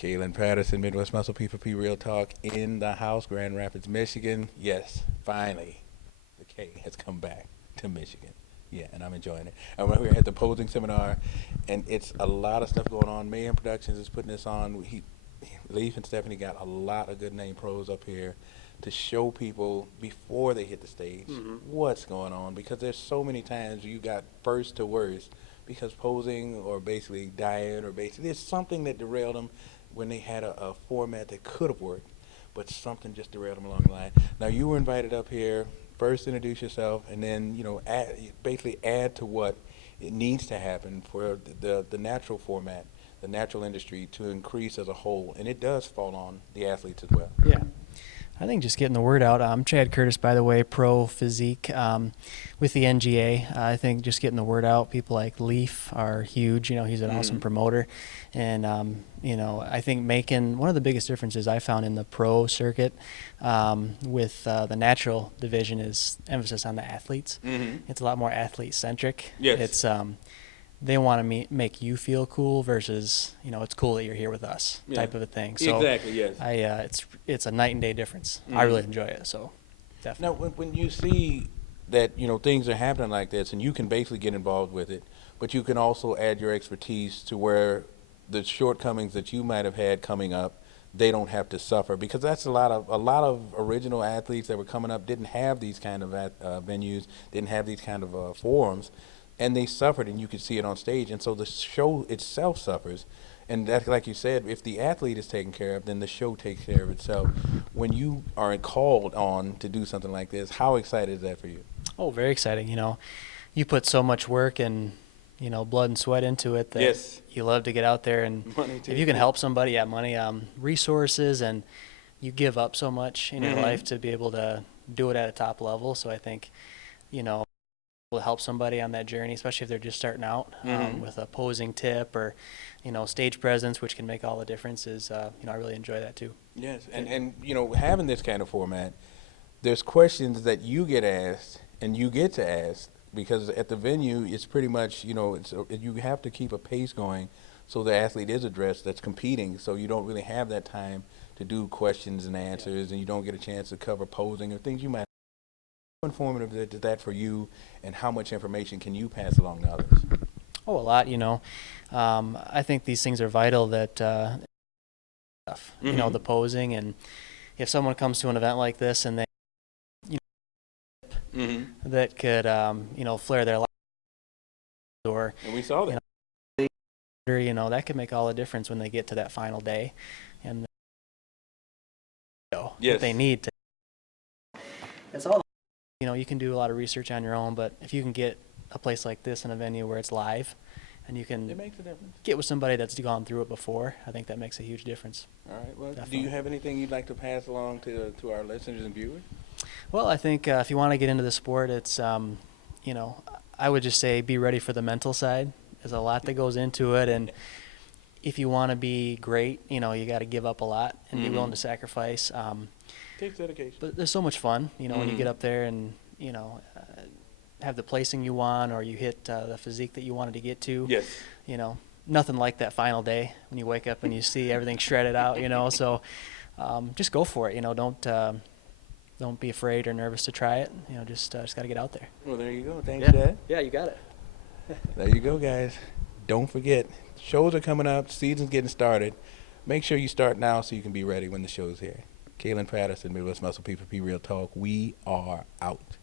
Kaylin Patterson, Midwest Muscle P4P Real Talk in the house, Grand Rapids, Michigan. Yes, finally, the K has come back to Michigan. Yeah, and I'm enjoying it. I'm here at the posing seminar, and it's a lot of stuff going on. Mayhem Productions is putting this on. Leaf and Stephanie got a lot of good name pros up here to show people before they hit the stage what's going on, because there's so many times you got first to worst because posing or basically diet or basically there's something that derailed them when they had a format that could have worked, but something just derailed them along the line. Now you were invited up here. First, introduce yourself, and then basically add to what it needs to happen for the natural format, the natural industry to increase as a whole, and it does fall on the athletes as well. Yeah. I think just getting the word out. I'm Chad Curtis, by the way, pro physique with the NGA. I think just getting the word out. People like Leaf are huge. He's an awesome promoter. And, I think making one of the biggest differences I found in the pro circuit with the natural division is emphasis on the athletes. It's a lot more athlete-centric. Yes. It's they want to make you feel cool versus it's cool that you're here with us type of a thing. So exactly, yes. It's a night and day difference. I really enjoy it. So definitely. Now, when you see that things are happening like this, and you can basically get involved with it, but you can also add your expertise to where the shortcomings that you might have had coming up, they don't have to suffer, because that's a lot of original athletes that were coming up didn't have these kind of venues, didn't have these kind of forums. And they suffered, and you could see it on stage. And so the show itself suffers. And that, like you said, if the athlete is taken care of, then the show takes care of itself. When you are called on to do something like this, how excited is that for you? Oh, very exciting. You put so much work and, blood and sweat into it that you love to get out there. And if you can help somebody, money, resources, and you give up so much in your life to be able to do it at a top level. So I think, will help somebody on that journey, especially if they're just starting out with a posing tip or, stage presence, which can make all the difference. I really enjoy that too. Yes, and having this kind of format, there's questions that you get asked and you get to ask, because at the venue it's pretty much you have to keep a pace going, so the athlete is addressed that's competing. So you don't really have that time to do questions and answers, and you don't get a chance to cover posing or things you might. How informative is that for you, and how much information can you pass along to others? Oh, a lot. I think these things are vital. That stuff, the posing, and if someone comes to an event like this and they, that could, flare their life, or And we saw that. that could make all the difference when they get to that final day, and that they need to. It's all. You can do a lot of research on your own, but if you can get a place like this in a venue where it's live, and you can It makes a difference. get with somebody that's gone through it before, I think that makes a huge difference. All right. Well, Definitely. do you have anything you'd like to pass along to our listeners and viewers? Well, I think if you want to get into the sport, it's, I would just say be ready for the mental side. There's a lot that goes into it, and if you want to be great, you got to give up a lot and be willing to sacrifice. Takes dedication. But there's so much fun, when you get up there and, have the placing you want, or you hit the physique that you wanted to get to. Yes. Nothing like that final day when you wake up and you see everything shredded out, so just go for it. Don't be afraid or nervous to try it. Just got to get out there. Well, there you go. Thanks, Dad. Yeah, you got it. There you go, guys. Don't forget, shows are coming up. Season's getting started. Make sure you start now so you can be ready when the show's here. Kaylin Patterson, Midwest Muscle P4P Real Talk. We are out.